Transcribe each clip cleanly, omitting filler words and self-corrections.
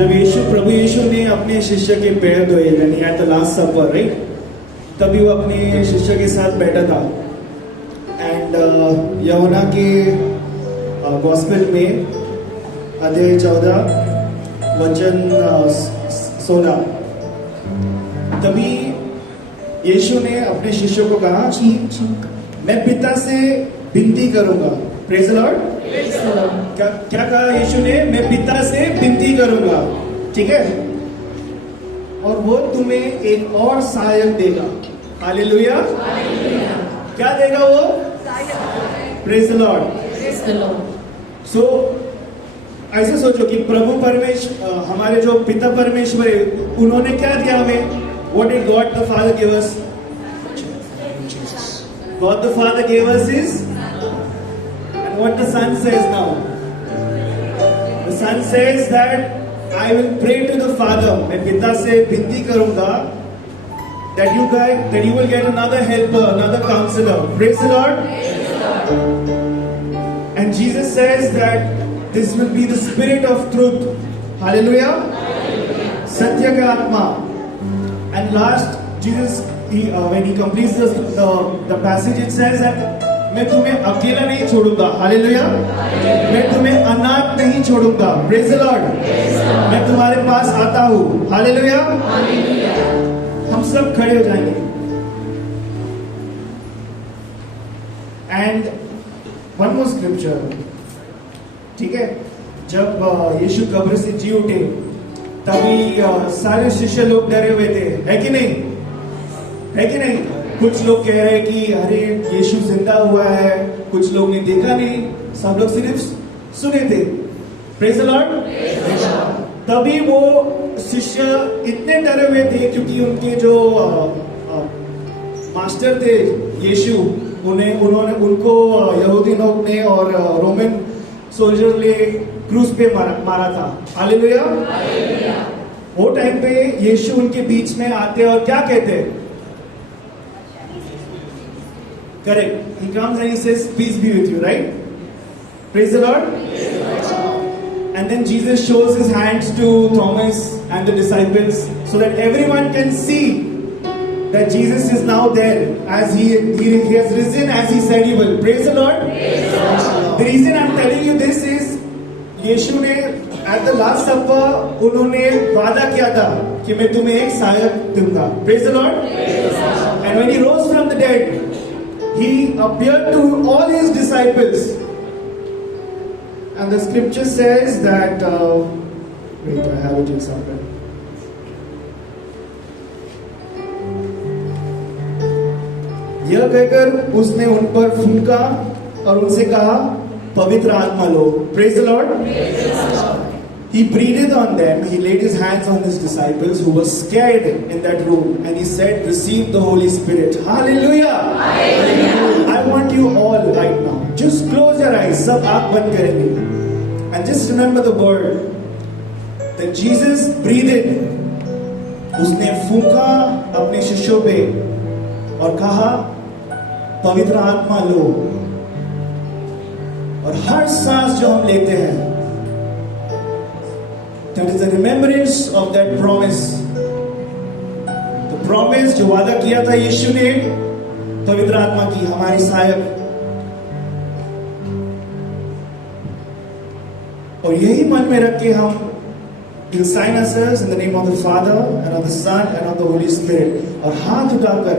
जब प्रभु यीशु ने अपने शिष्य के पैर धोए, यानी at the last supper, right, तभी वो अपने शिष्य के साथ बैठा था। एंड यूहन्ना के गॉस्पेल में अध्याय 14 वचन 16, तभी यीशु ने अपने शिष्यों को कहा कि मैं पिता से विनती करूंगा। Praise the Lord. क्या कहा यीशु ने? मैं पिता से विनती करूंगा, ठीक है, और वो तुम्हें एक और सहायक देगा। हालेलुया। क्या देगा वो? Praise the Lord. सो ऐसे सोचो कि प्रभु परमेश्वर, हमारे जो पिता परमेश्वर है, उन्होंने क्या दिया हमें? What did God the Father give us? God the Father gave us His, and what the Son says now? The Son says that I will pray to the Father. मैं पिता से विनती करूंगा that you will get another helper, another counselor. Praise the Lord. And Jesus says that this will be the Spirit of truth. Hallelujah. Satya ka Atma. And last, Jesus, when he completes the passage, it says that मैं तुम्हें अकेला नहीं छोड़ूंगा। Hallelujah. मैं तुम्हें अनाथ नहीं छोड़ूंगा। Praise the Lord. मैं तुम्हारे पास आता हूँ। हालेलुया। हम सब खड़े हो जाएंगे। एंड वन मोर स्क्रिप्चर, ठीक है, जब यीशु कब्र से जी उठे, तभी सारे शिष्य लोग डरे हुए थे, है कि नहीं? है कि नहीं? कुछ लोग कह रहे हैं कि अरे यीशु जिंदा हुआ है, कुछ लोग ने देखा नहीं, सब लोग सिर्फ सुने थे। Praise the Lord. तभी वो शिष्य इतने डरे हुए थे क्योंकि उनके जो मास्टर थे यीशु, उनको यहूदी लोग ने और रोमन सोल्जर ने क्रूस पे मारा था। हालेलुया। वो टाइम पे यीशु उनके बीच में आते और क्या कहते? Correct, he comes and he says peace be with you, right? Praise the Lord. And then Jesus shows his hands to Thomas and the disciples so that everyone can see that Jesus is now there as he has risen as he said he will. Praise the Lord. The reason I'm telling you this is यीशु ने at the last supper उन्होंने वादा किया था कि मैं तुम्हें एक सहायक दूंगा। Praise the Lord. And when he rose from the dead, he appeared to all his disciples, and the scripture says that wait, I have it in somewhere. यह कहकर उसने उन पर फूंका और उनसे कहा, पवित्र आत्मा लो। Praise the Lord. He breathed on them. He laid his hands on his disciples who were scared in that room, and he said, receive the Holy Spirit. Hallelujah. I want you all right now, just close your eyes, सब आँख बंद करेंगे, and just remember the word that Jesus breathed. उसने फूंका अपने शिष्यों पे और कहा, पवित्र आत्मा लो। और हर सांस जो हम लेते हैं, that is the remembrance of that promise. The promise जो वादा किया था यीशु ने पवित्र आत्मा की, हमारी सहायक। और यही मन में रख के हम will sign ourselves in the name of the Father and of the Son and of the Holy Spirit. और हाथ उठाकर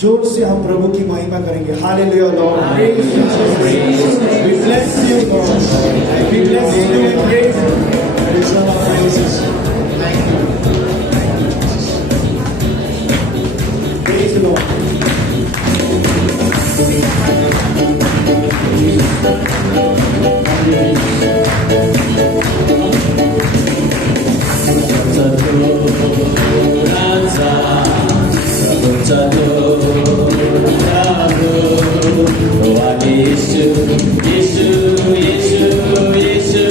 जोर से हम प्रभु की महिमा करेंगे। Hallelujah Lord, praise you Jesus, we bless you Lord, we bless you, we praise you, praise the Lord, praises, praise the Lord. Yeshu, Yeshu, Yeshu, Yeshu,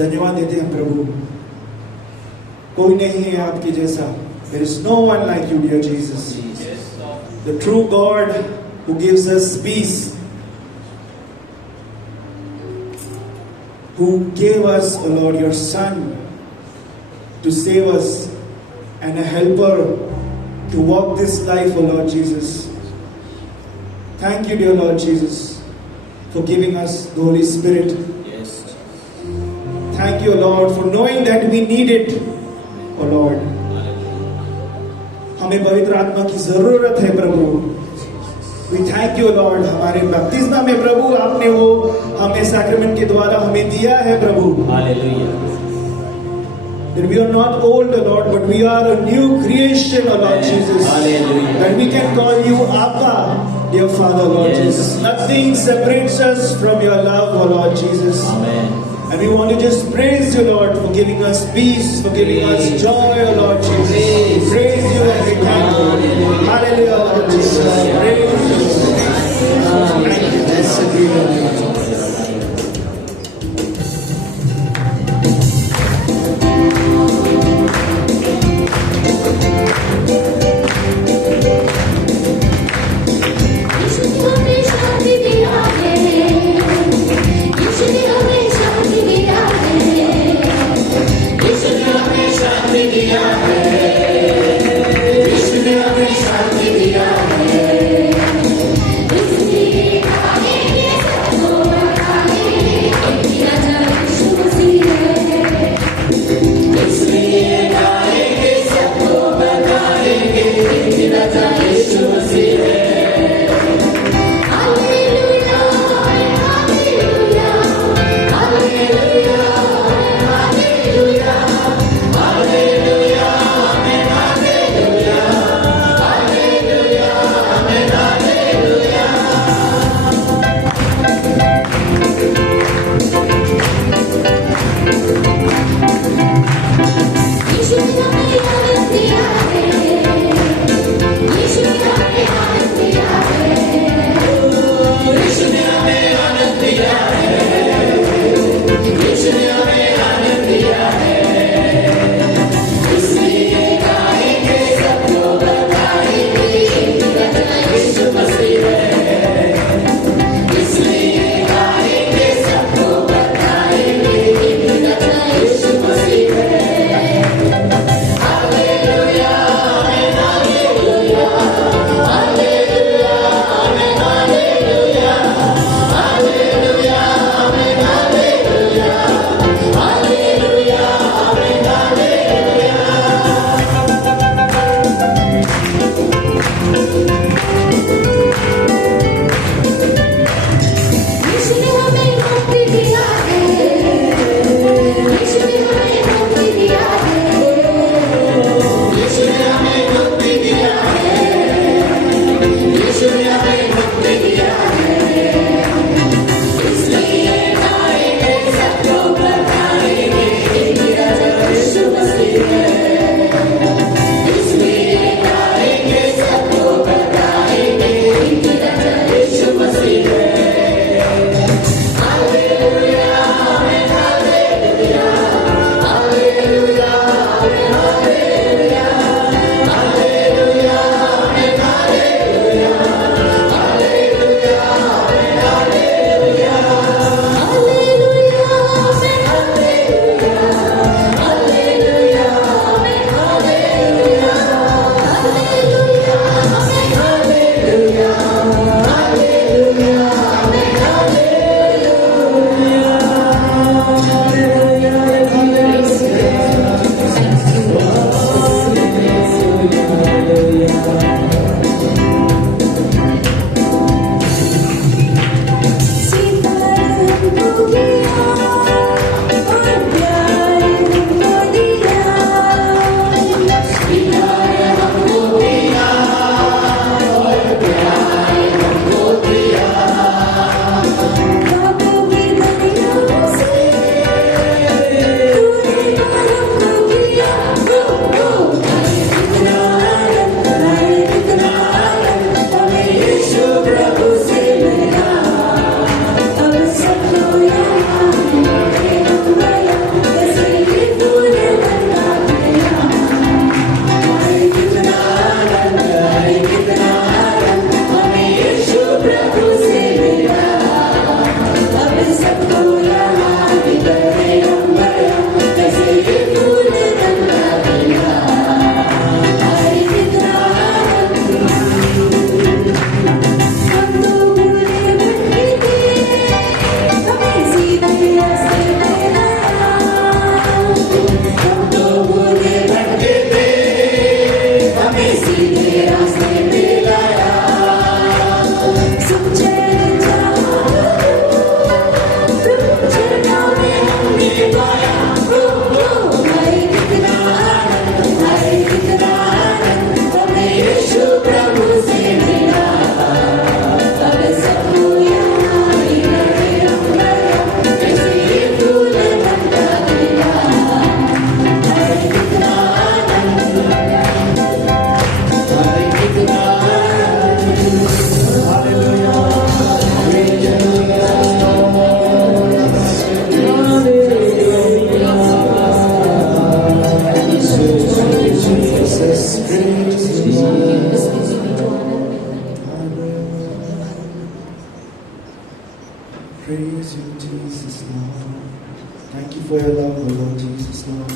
धन्यवाद देते हैं प्रभु, कोई नहीं है आपके जैसा. There is no one like you, dear Jesus. The true God who gives us peace, who gave us, O Lord, your Son to save us and a helper to walk this life, O Lord Jesus. Thank you, dear Lord Jesus, for giving us the Holy Spirit. Thank you, Lord, for knowing that we need it, O Lord. हमें पवित्र आत्मा की जरूरत है प्रभु. We thank you, Lord. हमारे बपतिस्मा में प्रभु आपने वो हमें सैक्रमेंट के द्वारा हमें दिया है प्रभु. Hallelujah. That we are not old, O Lord, but we are a new creation, O Lord Jesus. Hallelujah. That we can call you Abba, dear Father, Lord Jesus. Nothing separates us from your love, O Lord Jesus. Amen. And we want to just praise you, Lord, for giving us peace, for giving us joy, O Lord Jesus. Praise you and we thank you. Hallelujah, Lord Jesus. Praise you. Thank you. Blessed be your name. Shantidya Praise you, Jesus, Lord. Thank you for your love, O Lord Jesus, Lord.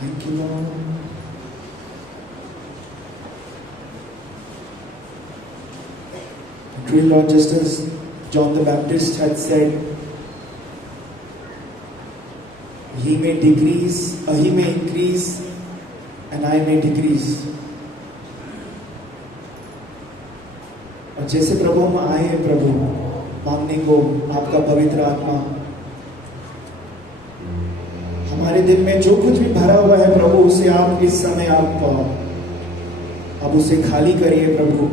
Thank you, Lord. Dear Lord, just as John the Baptist had said, he may increase, and I may decrease. और जैसे प्रभु हम आए हैं प्रभु मांगने को आपका पवित्र आत्मा हमारे दिल में जो कुछ भी भरा हुआ है प्रभु उसे आप इस समय आप उसे खाली करिए प्रभु।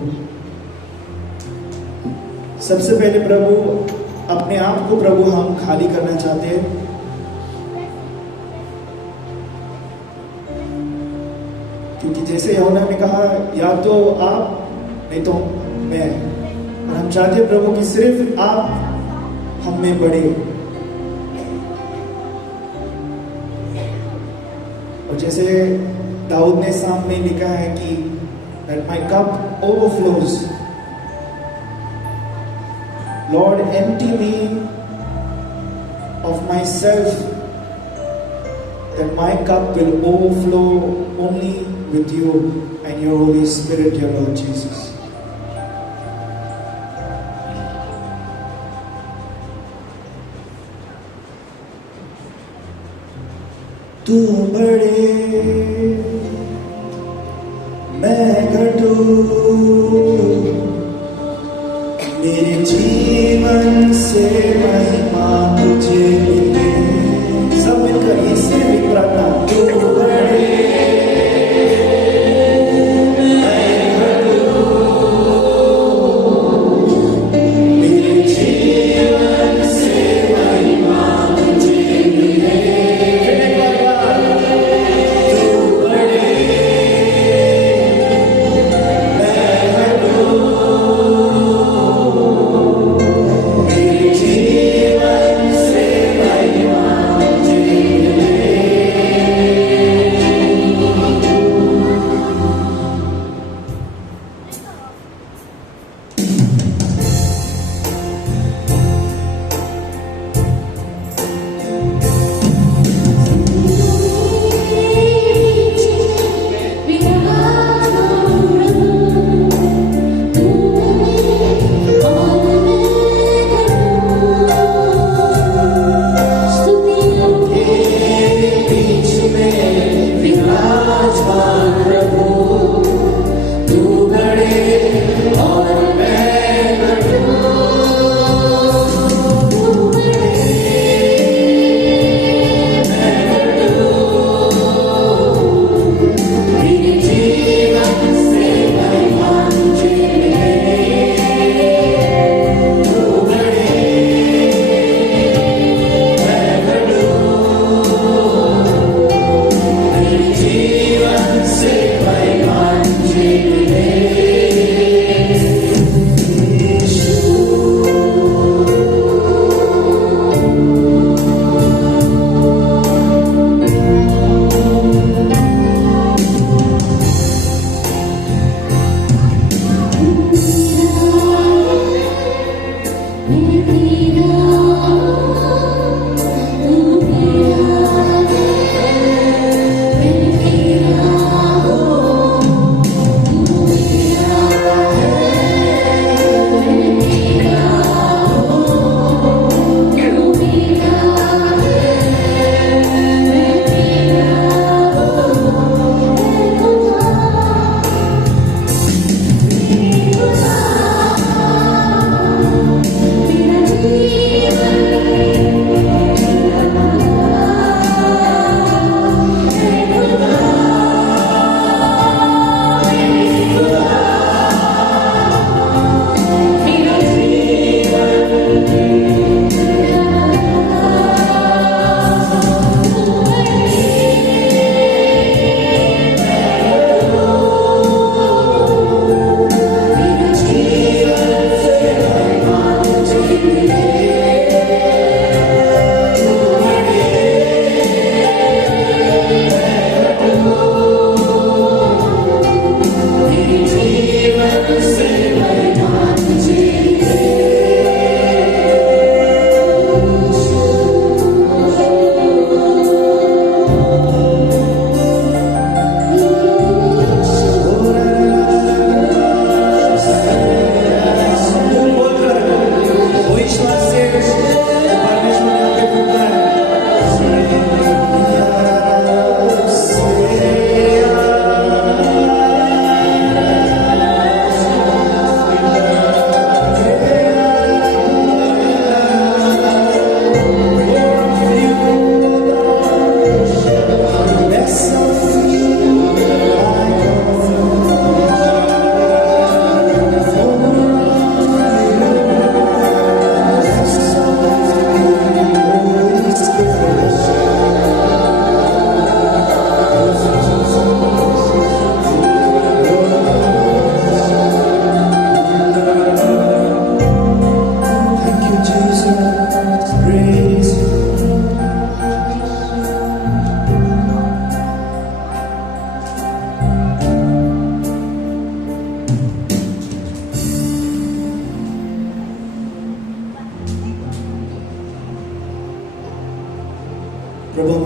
सबसे पहले प्रभु अपने आप को प्रभु हम खाली करना चाहते हैं, क्योंकि जैसे यूहन्ना ने कहा या तो आप नहीं तो मैं, और हम चाहते हैं प्रभु कि सिर्फ आप हम में बढ़े। और जैसे दाऊद ने साम में लिखा है कि that my cup overflows, Lord empty me of myself that my cup will overflow only with you and your Holy Spirit, dear Lord Jesus. तू बड़े मैं घटूं, मेरे जीवन से महिमा तुझे मिले। सब मिलकर ये सेम एक प्रार्थना। तू बड़े मैं घटूं, मेरे जीवन से महिमा तुझे मिले। जीवन से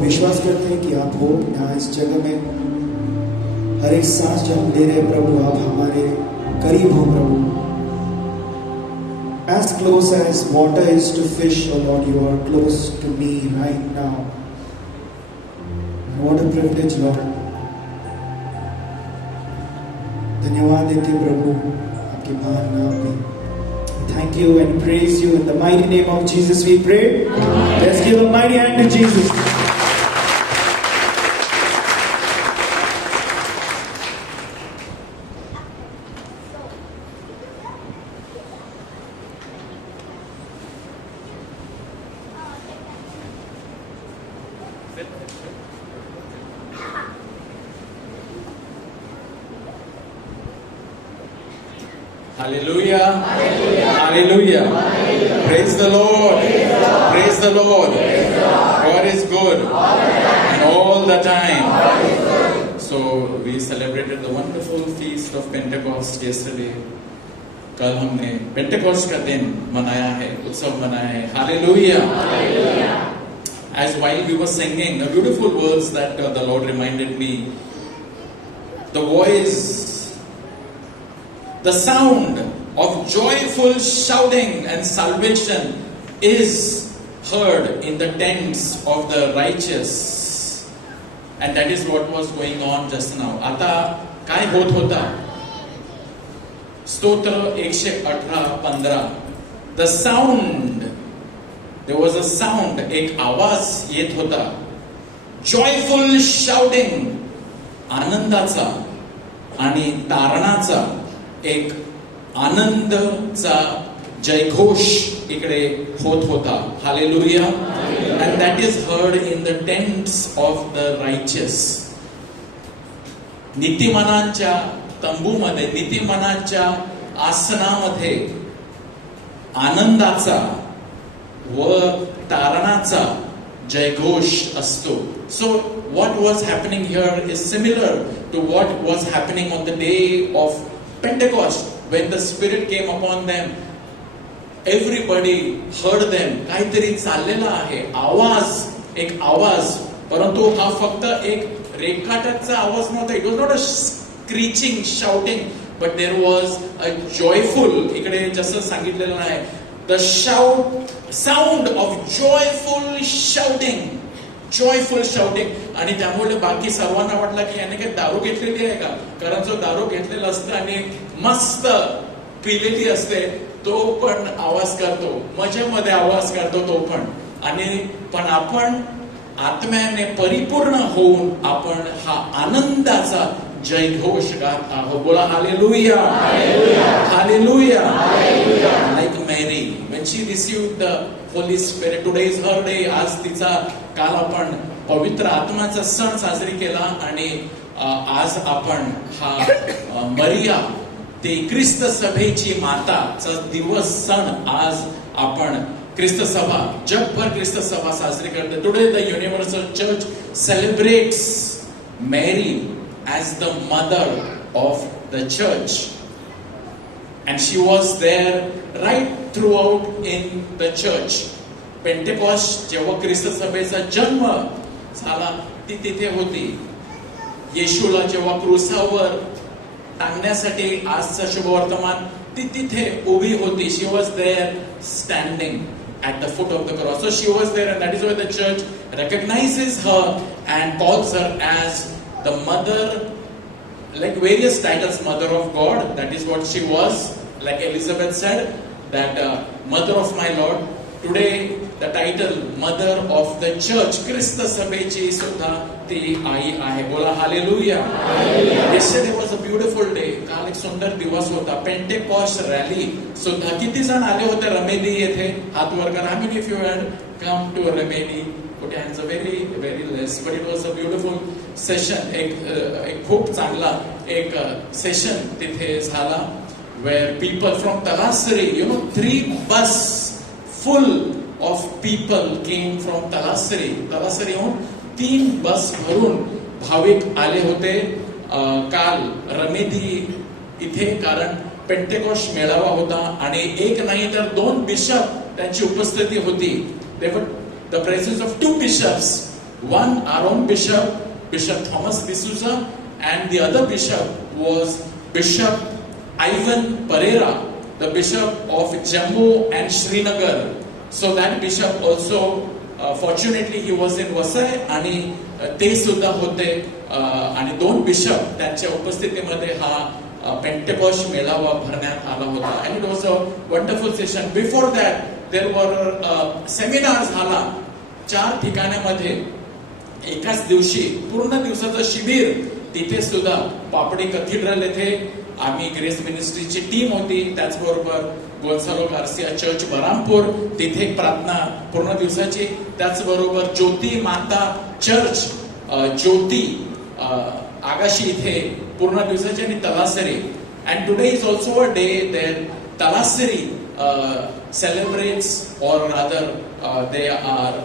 विश्वास करते हैं कि आप हो यहाँ इस जगह में। हर एक सांस जो हम ले रहे हैं प्रभु, आप हमारे करीब हो प्रभु। As close as water is to fish, oh Lord, you are close to me right now. What a privilege, Lord. धन्यवाद देते प्रभु आपके महान नाम में। Thank you and praise you in the mighty name of Jesus we pray. Let's give a mighty hand to Jesus. Hallelujah. Hallelujah. Praise the Lord. Praise the Lord. God is good. And all the time. So we celebrated the wonderful feast of Pentecost yesterday. कल हमने Pentecost का दिन मनाया है, उत्सव मनाया है. Hallelujah. As while we were singing, the beautiful words that the Lord reminded me, the voice, the sound of joyful shouting and salvation is heard in the tents of the righteous. And that is what was going on just now. आता काय होत होता? स्तोत्र 118:15. The sound, there was a sound, एक आवाज येत होता. Joyful shouting, आनंदाचा आणि तारणाचा एक आनंदचा जयघोष इकडे होत होता. Hallelujah. And that is heard in the tents of the righteous. नीतिमानांच्या तंबूमध्ये, नीतिमानांच्या आसनामध्ये आनंदाचा व तारणाचा जयघोष असतो. So what was happening here is similar to what was happening on the day of Pentecost, when the Spirit came upon them. Everybody heard them. काहीतरी चाललेला आहे, आवाज, एक आवाज. परंतु हा फक्त एक रेखाटाचा आवाज नव्हता. It was not a screeching, shouting, but there was a joyful, इकडे जसं सांगितलेलं आहे, the sound of joyful shouting. Joyful shouting. आणि त्यामुळे बाकी सर्वांना वाटलं की याने काही दारू घेतलेली आहे का? कारण जो दारू घेतलेला असतं आणि मस्त पिलेली असते तो पण आवाज करतो, मजेमध्ये आवाज करतो तो पण. आणि पण आपण आत्म्याने परिपूर्ण होऊन आपण हा आनंदाचा जयघोष गात आहोत. बोला hallelujah. Hallelujah. Like Mary, when she received the Holy Spirit, today is her day. आज तिचा, काल आपण पवित्र आत्म्याचा सण साजरी केला आणि आज आपण हा मरिया, ते ख्रिस्त सभेची माताचा दिवस, सण आज आपण ख्रिस्त सभा, जगभर ख्रिस्त सभा साजरी करते. Today the universal church celebrates Mary as the mother of the church, and she was there right throughout in the church. Pentecost जेव्हा ख्रिस्त सभेचा जन्म झाला ती तिथे होती. येशूला जेव्हा क्रूसावर टांगण्यासाठी आजचं शुभवर्तमान, ती तिथे उभी होती. She was there standing at the foot of the cross. So she was there, and that is why the church recognizes her and calls her as the mother, like various titles, mother of God. That is what she was. Like Elizabeth said, that mother of my Lord. Today the title mother of the church, ख्रिस्त सभेची सुद्धा ती आई आहे. बोला hallelujah. Yesterday was a beautiful day. काल एक सुंदर दिवस होता. Pentecost rally सुद्धा. किती जण आले होते रमेनी येथे? हात वर करा. How many of you had come to Rameni? Put your hands up. Very less, but it was a beautiful session. एक खूप चांगला एक सेशन तिथे झाला, where people from Talasri, 3 bus full of people came from Talasri. Talasriहून 3 बस भरून भाविक आले होते काल रमेदी इथे. कारण पेंटेकोस्ट मेळावा होता आणि एक नाही तर 2 बिशप त्यांची उपस्थिती होती. The presence of 2 bishops One, our own bishop, Bishop Thomas D'Souza, and the other bishop was Bishop Ivan Pereira, the bishop of Jammu and Srinagar. So that bishop also, fortunately he was in Vasai, आणि ते सुद्धा होते, आणि दोन bishop त्यांच्या उपस्थितीमध्ये हा पेंटेकॉस्ट मेळावा भरण्यात आला होता. and it was a wonderful session. Before that there were seminars झाला 4 ठिकाणामध्ये एकाच दिवशी, पूर्ण दिवसाचं शिबिर. तिथे सुद्धा पापडी कॅथेड्रल येथे आम्ही ग्रेस मिनिस्ट्रीची टीम होती, त्याचबरोबर गोन्सालो गार्सिया चर्च बरामपूर तिथे प्रार्थना पूर्ण दिवसाची, त्याचबरोबर ज्योती माता चर्च ज्योती आगाशी इथे पूर्ण दिवसाची, आणि Talasari. And today is also a day that Talasari celebrates, or rather they are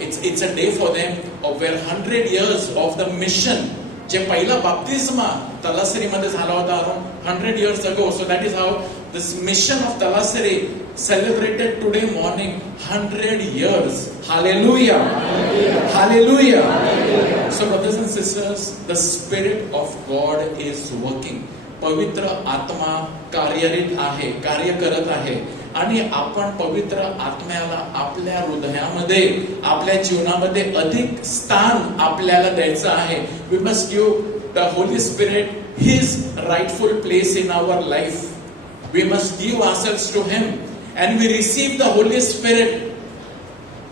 it's a day for them of where 100 years of the mission, जे पहिला बाप्तिस्मा तलासरी मध्ये झाला होता around 100 years ago. So that is how this mission of Talasari celebrated today morning 100 years. Hallelujah. Hallelujah. Hallelujah. So brothers and sisters, the Spirit of God is working. पवित्र आत्मा कार्यरत आहे, कार्य करत आहे, आणि आपण पवित्र आत्म्याला आपल्या हृदयामध्ये, आपल्या जीवनामध्ये अधिक स्थान आपल्याला द्यायचं आहे. We must give the Holy Spirit His rightful place in our life. We must give ourselves to Him, and we receive the Holy Spirit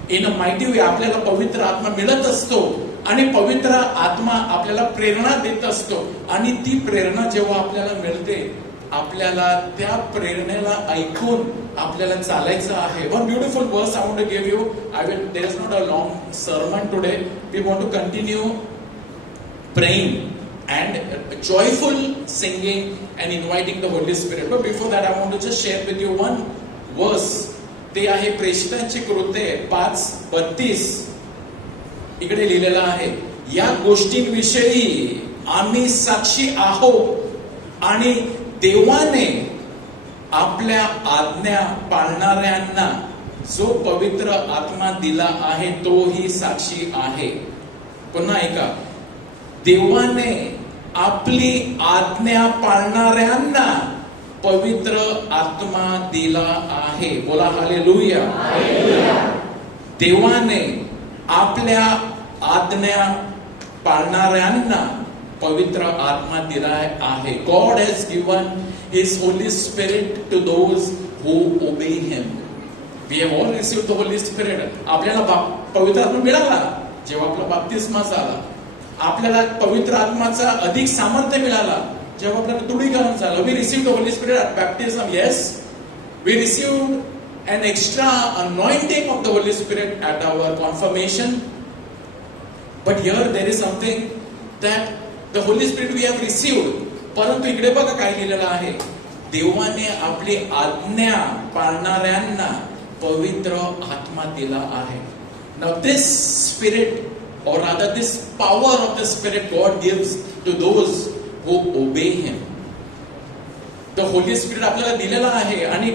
in a mighty way. आपल्याला पवित्र आत्मा मिळत असतो, आणि पवित्र आत्मा आपल्याला प्रेरणा देत असतो, आणि ती प्रेरणा जेव्हा आपल्याला मिळते, आपल्याला त्या प्रेरणेला ऐकून आपल्याला चालायचं आहे. One beautiful verse I want to give you. There is not a long sermon today. We want to continue praying and joyful singing and inviting the Holy Spirit. But before that I want to just share with you one verse. ते आहे प्रेषितांची कृत्ये 5:32. इकडे लिहिलेलं आहे, या गोष्टींविषयी आम्ही साक्षी आहोत, आणि देवाने आपल्या आज्ञा पाळणाऱ्यांना जो पवित्र आत्मा दिला आहे तोही साक्षी आहे. पुन्हा ऐका, देवाने आपली आज्ञा पाळणाऱ्यांना पवित्र आत्मा दिला आहे. बोला हालेलुया. देवाने आपल्या आज्ञा पाळणाऱ्यांना पवित्र आत्मा दिला आहे. God has given His Holy Spirit to those who obey Him. We have all received the Holy Spirit. आपल्याला पवित्र आत्मा मिळाला जेव्हा आपला बाप्तिस्मा झाला. आपल्याला पवित्र आत्माचा अधिक सामर्थ्य मिळाला जेव्हा आपल्याला दृढीकरण झालं. We received the Holy Spirit at baptism. Yes, we received an extra anointing of the Holy Spirit at our confirmation. But here there is something that the Holy Spirit we have received. परंतु इकडे बघा काय लिहिलेलं आहे, देवाने आपली आज्ञा पाळणाऱ्यांना पवित्र आत्मा दिला आहे. Now this spirit, or rather this power of the Spirit God gives to those who obey Him. The Holy Spirit आपल्याला दिलेला आहे, आणि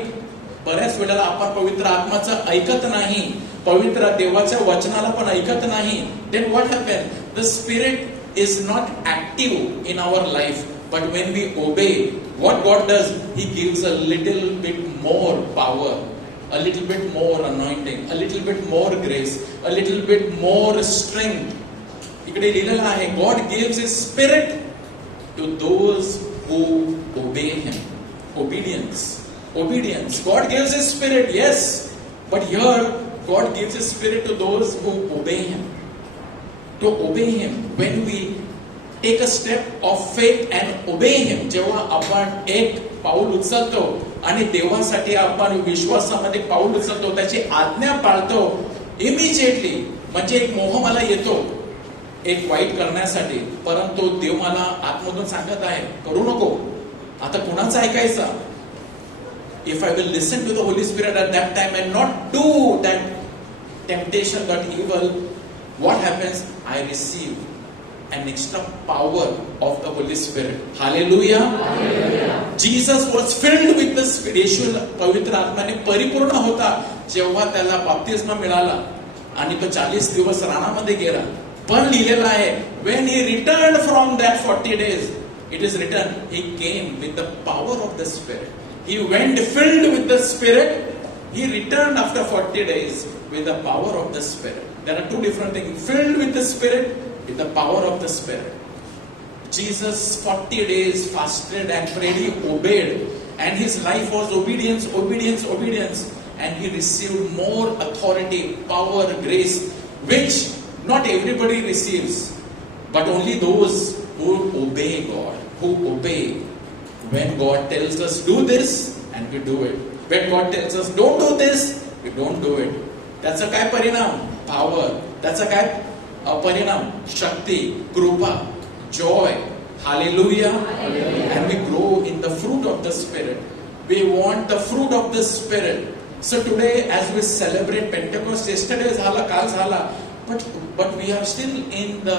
बऱ्याच वेळेला आपण पवित्र आत्माचं ऐकत नाही, पवित्र देवाच्या वचनाला पण ऐकत नाही. Then what happens? The Spirit is not active in our life, but when we obey, what God does, He gives a little bit more power, a little bit more anointing, a little bit more grace, a little bit more strength. इकडे लिहिलेलं आहे, God gives His Spirit to those who obey Him. Obedience. Obedience. God gives His Spirit, yes, but here God gives His Spirit to those who obey Him. To obey Him. When we take a step of faith and obey Him, जेव्हा आपण एक पाऊल उचलतो आणि देवासाठी आपण विश्वासामध्ये पाऊल उचलतो, त्याची आज्ञा पाळतो, इमिजिएटली म्हणजे एक मोह मला येतो एक वाईट करण्यासाठी, परंतु देव मला आतमधून सांगत आहे करू नको. आता कुणाचं ऐकायचं? If I will listen to the Holy Spirit at that time and not do that temptation, that evil, what happens? I receive an extra power of the Holy Spirit. Hallelujah. Hallelujah. Jesus was filled with the Spirit. येशू पवित्र आत्म्याने परिपूर्ण होता जेव्हा त्याला बाप्तिस्मा मिळाला, आणि तो 40 दिवस रानामध्ये गेला. पण लिहिलेलं आहे, when he returned from that 40 days, it is written, he came with the power of the Spirit. He went filled with the Spirit. He returned after 40 days with the power of the Spirit. There are two different things. Filled with the Spirit, with the power of the Spirit. Jesus 40 days fasted and prayed. He obeyed. And his life was obedience, obedience, obedience. And he received more authority, power, grace, which not everybody receives. But only those who obey God, who obey. When God tells us do this, and we do it. When God tells us don't do this, we don't do it. त्याचा काय परिणाम? Power. त्याचा काय परिणाम? शक्ती, कृपा, joy. Hallelujah. And we grow in the fruit of the Spirit. We want the fruit of the Spirit. So today, as we celebrate Pentecost, yesterday झाला, काल झाला, but we are still in the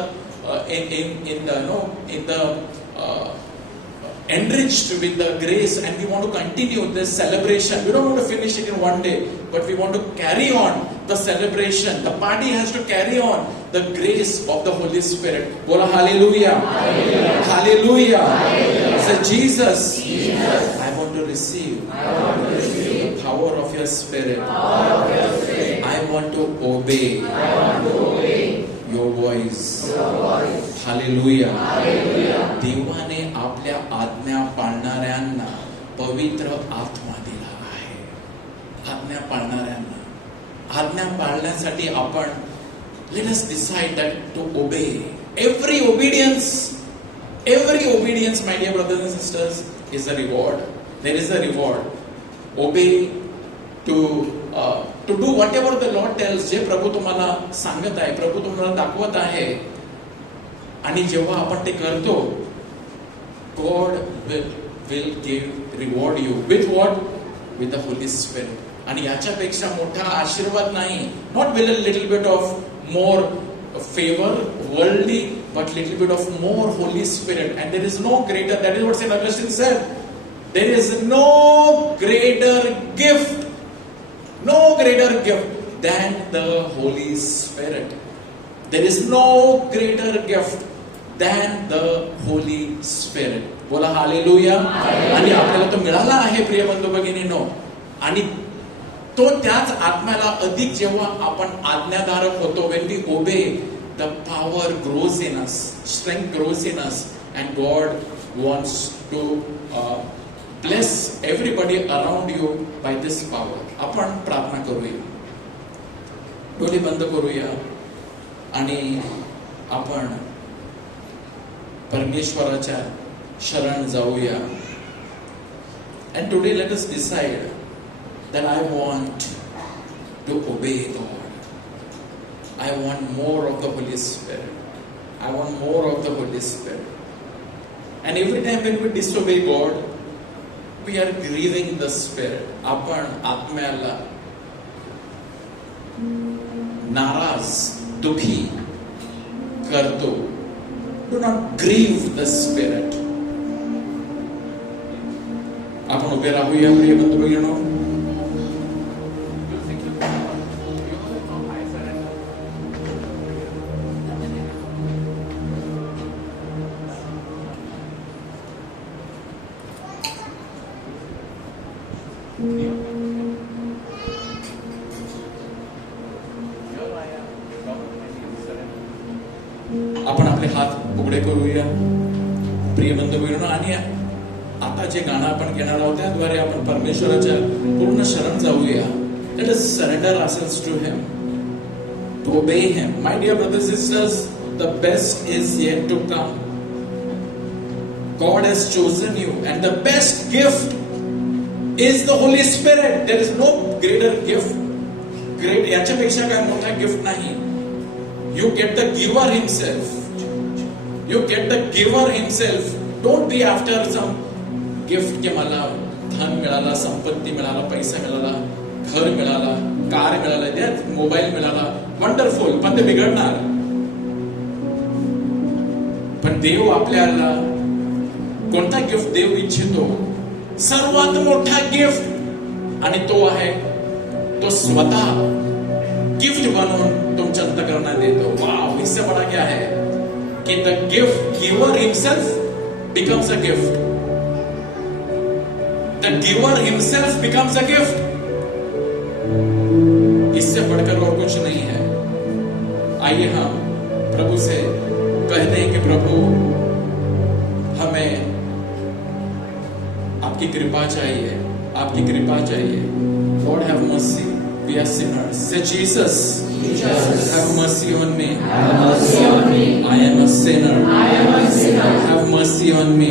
enriched with the grace, and we want to continue this celebration. We don't want to finish it in one day, but we want to carry on the celebration. The party has to carry on the grace of the Holy Spirit. Bola hallelujah. Hallelujah. Hallelujah. Hallelujah. Say, Jesus, I want to receive the power of your Spirit. I want to obey your voice. Hallelujah. देवाने आपल्या आज्ञा पाळणाऱ्यांना पवित्र आत्मा दिला आहे. आज्ञा पाळणाऱ्यांना, आज्ञा पाळण्यासाठी आपण let us decide that to obey. Every obedience, my dear brothers and sisters, is a reward. There is a reward. Obey to do whatever the Lord tells. जे प्रभू तुम्हाला सांगत आहे, प्रभू तुम्हाला दाखवत आहे, आणि जेव्हा आपण ते करतो, God will reward you with what? With the Holy Spirit. आणि याच्यापेक्षा मोठा आशीर्वाद नाही. Not with a little bit of more favor, worldly, but little bit of more Holy Spirit. And there is no greater, that is what Saint Augustine said. There is no greater gift than the Holy Spirit. There is no greater gift than the Holy Spirit. बोला hallelujah. आणि आपल्याला तो मिळाला आहे प्रिय बंधू भगिनींनो, आणि तो त्याच आत्म्याला अधिक जेव्हा आपण आज्ञाधारक होतो, when we obey, the power grows in us, strength grows in us, and God wants to bless everybody around you by this power. आपण प्रार्थना करूया, डोळे बंद करूया आणि आपण परमेश्वराच्या शरण जाऊया. And today let us decide that I want to obey God. I want more of the Holy Spirit. I want more of the Holy Spirit. And every time when we disobey God, we are grieving the Spirit. आपण आत्म्याला नाराज, दुखी करतो. Do not grieve the Spirit. आपण उभे राहूया प्रिय बंधू भगिनींनो. आपण आपले हात उघडे करूया प्रिय बंधू भगिनींनो. आणि आता जे गाणं आपण घेणार आहोत त्याद्वारे आपण परमेश्वराच्या पूर्ण शरण जाऊया. Let us surrender ourselves to Him, to obey Him. My dear brothers and sisters, the best is yet to come. God has chosen you, and the best gift is the Holy Spirit. There is no greater gift. Great, याच्यापेक्षा काय मोठा gift नाही. You get the giver Himself. You get the giver Himself. Don't be after some gift कि मला धन मिळाला, संपत्ती मिळाला, पैसा मिळाला, घर मिळाला, कार मिळाला, मोबाईल मिळाला, वंडरफुल, पण ते बिघडणार. पण देव आपल्याला कोणता गिफ्ट देव इच्छितो? सर्वात मोठा गिफ्ट, आणि तो आहे तो स्वतः गिफ्ट बनून तुमच्या अंतःकरणात येतो. वाव, इससे बड़ा क्या है कि the gift giver himself becomes a gift. The giver himself becomes a gift. इससे बढ़कर और कुछ नहीं है. आइए हम प्रभु से कहते हैं कि प्रभु हमें आपकी कृपा चाहिए, आपकी कृपा चाहिए. Lord have mercy, we are sinners. Say Jesus, have mercy on me. I am a sinner. Have mercy on me.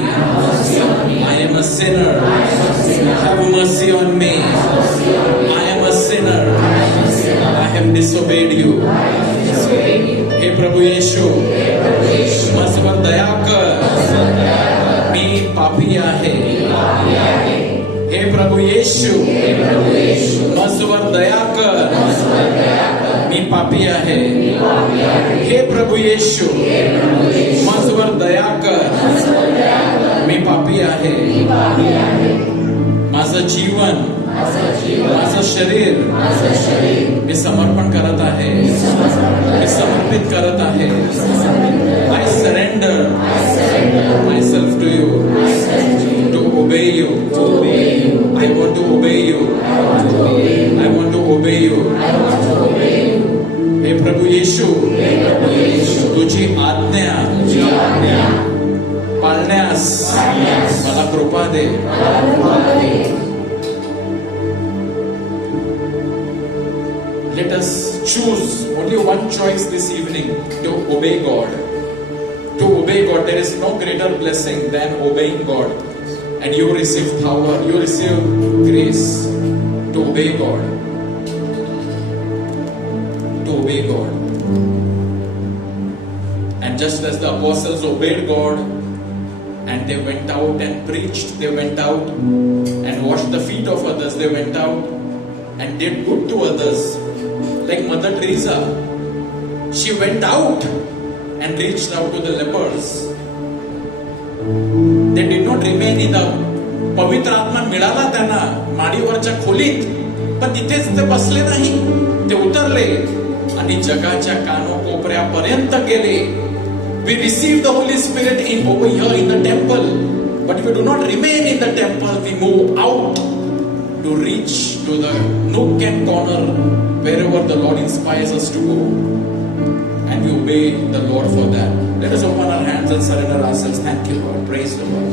I am a sinner. Have mercy on me. I am a sinner. I have disobeyed you. हे प्रभु येशू, माझ्यावर दया कर, मी पापी आहे. हे प्रभु येशू, माझ्यावर दया कर, मी पापी आहे. हे प्रभु येशू, माझ्यावर दया कर, मी पापी आहे. माझं जीवन, माझं शरीर मी समर्पण करत आहे, मी समर्पित करत आहे. I surrender myself to you, to obey you. I want to obey you. I want to obey you. हे प्रभु येशू, तुझी आज्ञा पाळण्यास मला कृपा दे. Let us choose only one choice this evening, to obey God. To obey God, there is no greater blessing than obeying God. And you receive power, you receive grace to obey God. To obey God. And just as the apostles obeyed God, and they went out and preached, they went out and washed the feet of others, they went out and did good to others. Like Mother Teresa, she went out and reached out to the lepers. They did not remain in the पवित्र आत्मा मिळाला त्यांना माडीवरच्या खोलीत, पण तिथेच ते बसले नाही. ते उतरले आणि जगाच्या कानोकोपऱ्यापर्यंत गेले. We receive the Holy Spirit in over here in the temple, but we do not remain in the temple. We move out to reach to the nook and corner wherever the Lord inspires us to go, and we obey the Lord for that. Let us open our hands and surrender ourselves. Thank you, Lord. Praise the Lord.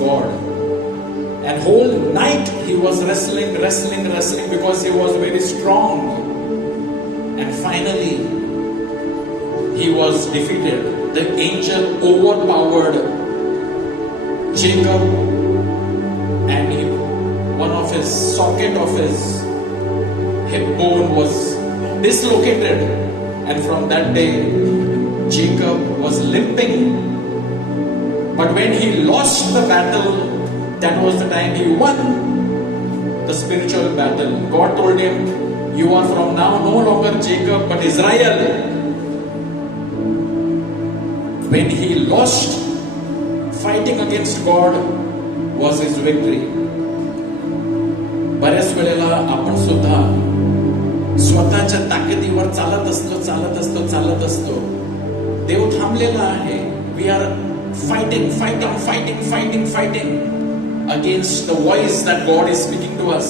God. And whole night he was wrestling because he was very strong. And finally, he was defeated. The angel overpowered Jacob, and one of his socket of his hip bone was dislocated. And from that day, Jacob was limping. But when he lost the battle, that was the time he won the spiritual battle. God told him, you are from now no longer Jacob but Israel. When he lost, fighting against God was his victory. बऱ्याच वेळेला आपण सुद्धा स्वतःच्या ताकदीवर चालत असतो. देव थांबलेला आहे. We are fighting against the voice that God is speaking to us.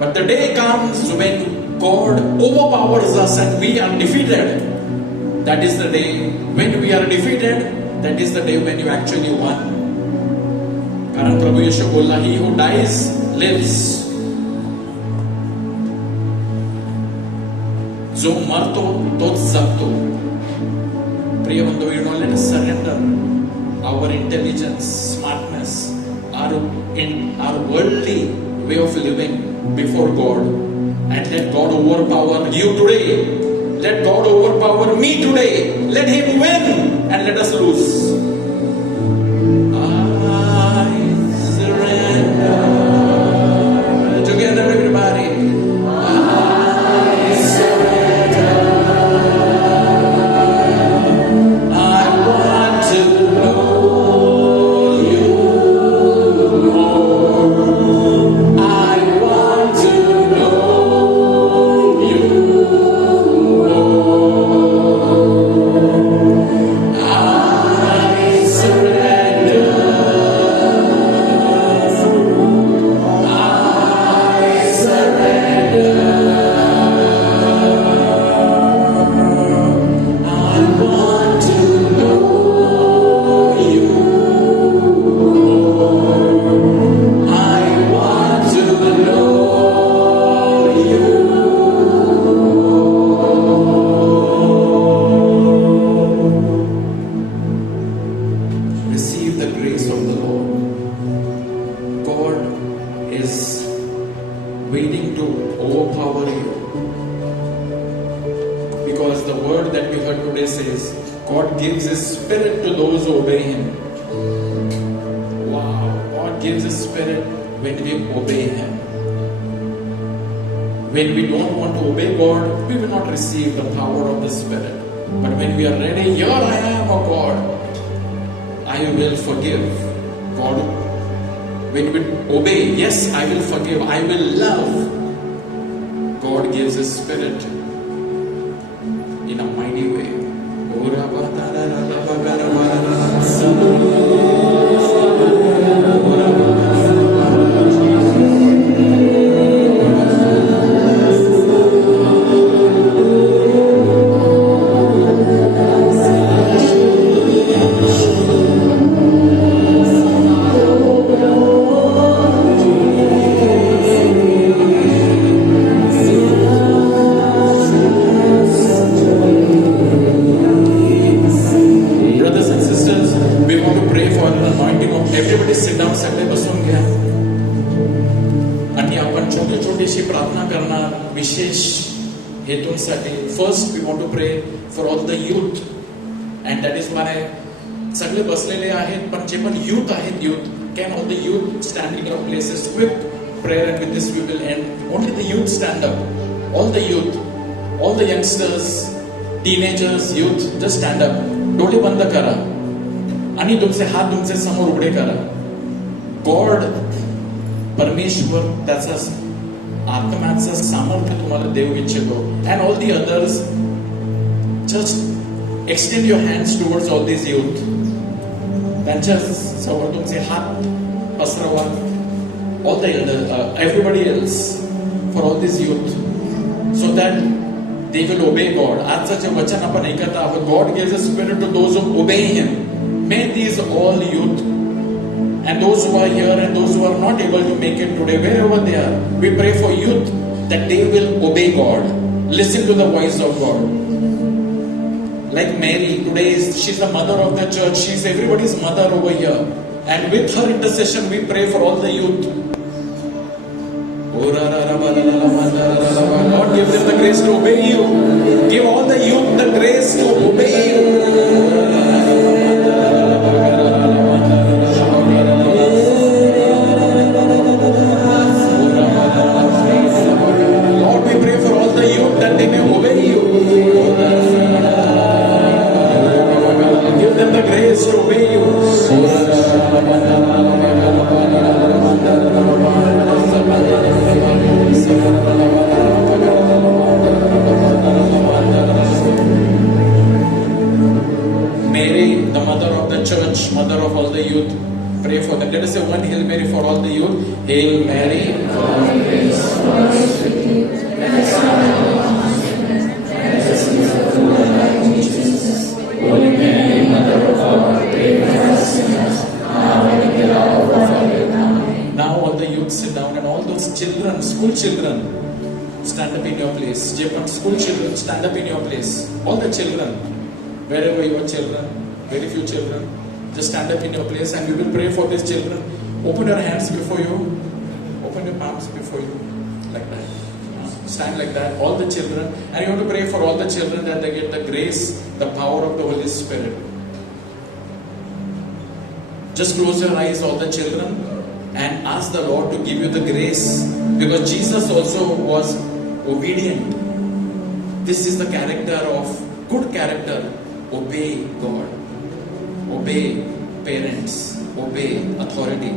But the day comes when God overpowers us and we are defeated. That is the day when we are defeated. That is the day when you actually won. कारण प्रभू येशू बोलला, he who dies lives. जो मरतो तोच जगतो. प्रिय बंधू, you know, let us surrender our intelligence, smartness, our worldly way of living before God, and let God overpower you today. Let God overpower me today. Let Him win and let us lose. I surrender. Together, everybody. I surrender. I want to know you more. I want to know you more. I surrender. I surrender. I want to know you more. I want to know you more. Receive the grace of the Lord. God is waiting to overpower you. Because the word that we heard today says, God gives His Spirit to those who obey Him. Wow, God gives His Spirit when we obey Him. When we don't want to obey God, we will not receive the power of the Spirit. But when we are ready, here I am, O God, I will forgive. God, when we obey, yes, I will forgive, I will love. God gives His Spirit in a mighty way. Brothers and sisters, we want to pray for an anointing of everybody. Sit down, सगळे बसून घ्या. आणि आपण छोटी-छोटीशी प्रार्थना करणार विशेष हेतूंसाठी. First, we want to pray for all the youth, and that is why सगळे बसलेले आहेत, पण जे पण youth आहेत, can all the youth stand in your places? Quick prayer, and with this we will end. Only the youth stand up. All the youth, all the youngsters, teenagers, youth, just stand up. डोळे बंद करा आणि तुमचे हात तुमचे समोर उघडे करा. गॉड, परमेश्वर, त्याचा आत्म्याचं सामर्थ्य तुम्हाला देऊ इच्छितो. And all the others, just extend your hands towards all this youth. त्यांच्या समोर तुमचे हात पसरवा. All the everybody else, for all this youth, so that they will obey God. आजचं जे वचन आपण ऐकत आहोत, God gives a spirit to those who obey Him. May these all youth And those who are here and those who are not able to make it today, wherever they are, we pray for youth that they will obey God, listen to the voice of God. Like Mary, today she's the mother of the church, she's everybody's mother over here. And with her intercession, we pray for all the youth. Lord, give them the grace to obey you. Give all the youth the grace to obey you. Lord, we pray for all the youth that they may obey you. Give them the grace to obey you. Mary, the mother of the church, mother of all the youth, pray for them. Let us say one Hail Mary for all the youth. Hail Mary. Now all the youth sit down and all those children, school children, stand up in your place. Japan school children, stand up in your place. All the children, wherever your children, very few children, just stand up in your place and we will pray for these children. Open your hands before you. Open your palms before you. Like that. Stand like that. All the children. And you want to pray for all the children that they get the grace, the power of the Holy Spirit. Just close your eyes, all the children, and ask the Lord to give you the grace. Because Jesus also was obedient. This is the character of good character. Obey God. Obey parents. Obey authority.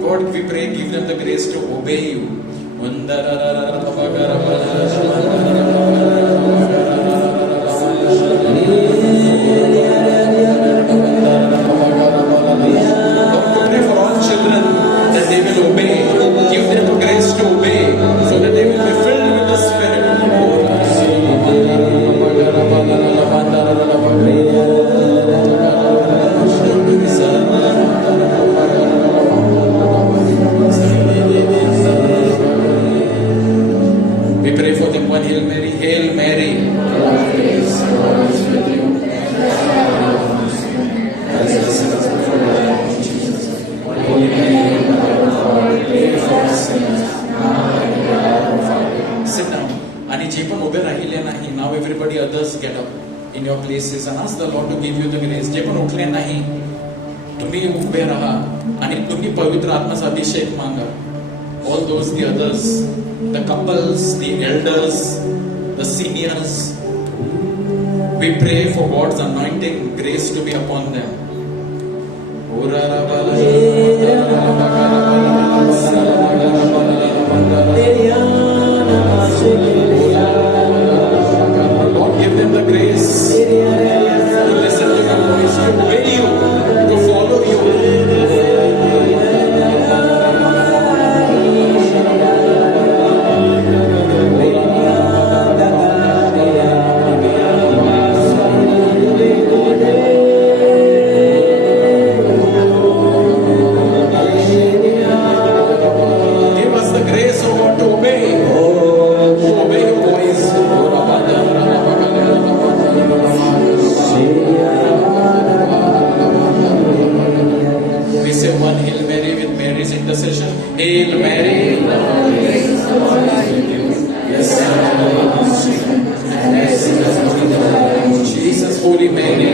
God, we pray, give them the grace to obey you. They will obey. Give them the grace to obey so that they will be filled with the Spirit. We pray for them one Hail Mary. Hail Mary. Sit down. आणि जे पण उभे राहिले नाही, now everybody others get up in your places and ask the Lord to give you the grace. जे पण उठले नाही, तुम्ही उभे राहा आणि तुम्ही पवित्र आत्म्याचा अभिषेक मागा. All those the others, the couples, the elders, the seniors, we pray for God's anointing grace to be upon them. Lord, give them the grace to listen to your voice, to obey you, to follow you. Give us the grace, O Lord, to obey your voice. We say one Hail Mary with Mary's intercession. Hail Mary. Yes, Jesus, Holy Mary.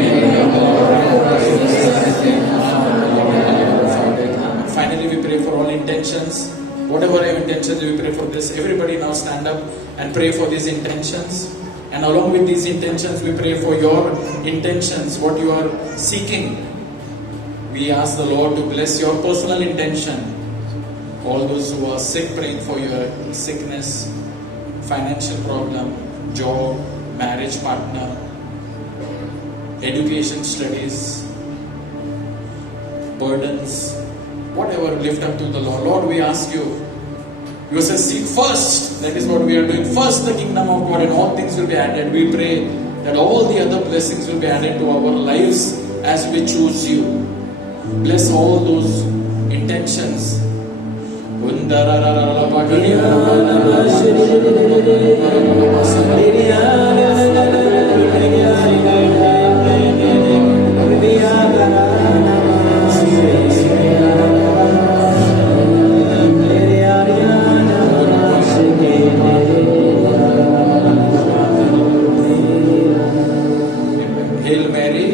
Finally, we pray for all intentions. Whatever our intentions, we pray for this. Everybody now stand up and pray for these intentions. And along with these intentions, we pray for your intentions, what you are seeking. We ask the Lord to bless your personal intention. All those who are sick, praying for your sickness, financial problem, job, marriage partner, education, studies, burdens, whatever, lift up to the Lord. Lord, we ask you. You say, seek first. That is what we are doing. First the kingdom of God and all things will be added. We pray that all the other blessings will be added to our lives as we choose you. Bless all those intentions. Hail Mary.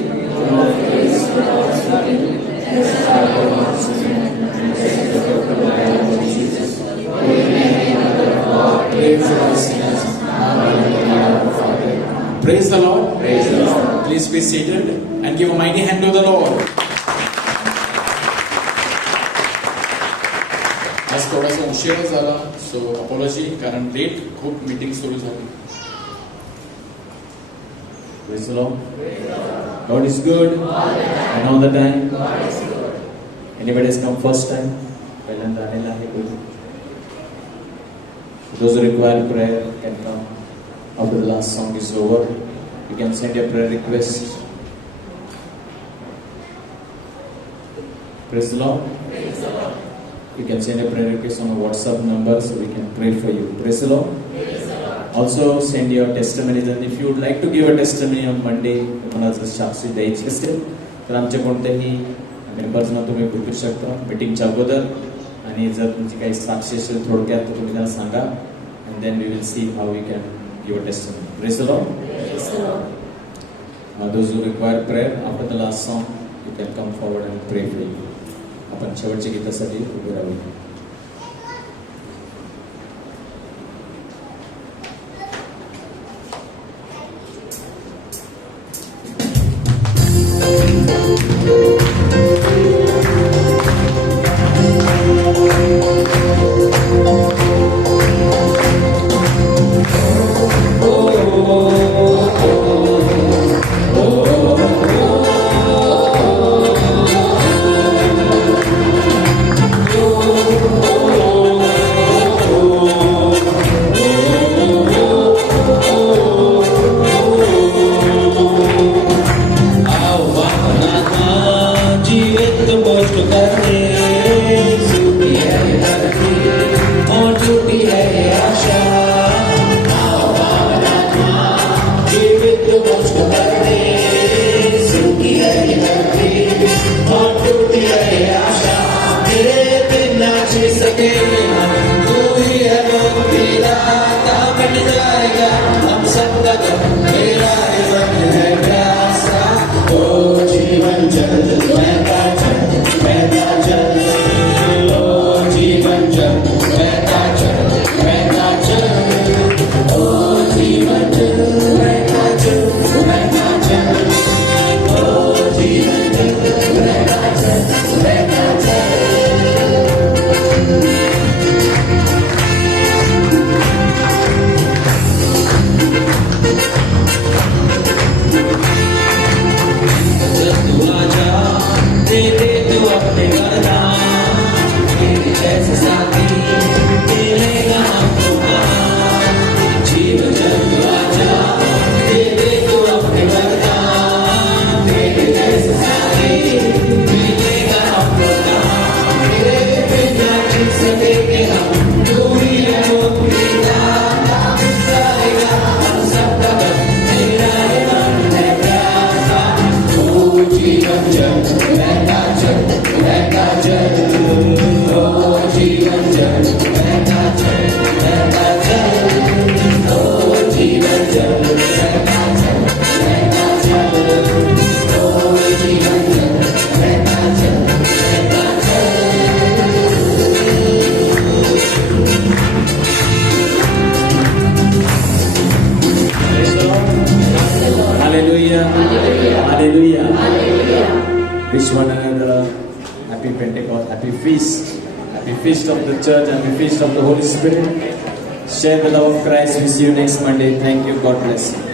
Praise the Lord. Praise the Lord. Please be seated and give a mighty hand to the Lord. आज थोडासा उशीर झाला, सो apology, कारण late खूप meeting सुरू झाली. Praise the Lord. God is good and all the time. Anybody has come first time? पहिल्यांदा आलेला आहे कोणी? Those who require prayer can come after the last song is over. You can send your prayer request. Praise the Lord. You can send a prayer request on a WhatsApp number so we can pray for you. Praise the Lord. Also send your testimonies, and if you would like to give a testimony on Monday, तुम्हाला जर साक्षी द्यायची असेल तर आमच्या कोणत्याही मेंबर्सना तुम्ही भेटू शकता मीटिंगच्या अगोदर, आणि जर तुमची काही साक्षी असेल थोडक्यात तर तुम्ही त्यांना सांगा, and then we will see how we can give a testimony. Praise the Lord. Praise the Lord. Those who require prayer after the last song, you can come forward and pray for you. आपण शेवटच्या गीतासाठी उभे राहूया. Wish one another happy Pentecost, happy feast of the church, happy feast of the Holy Spirit. Share the love of Christ. We see you next Monday. Thank you. God bless you.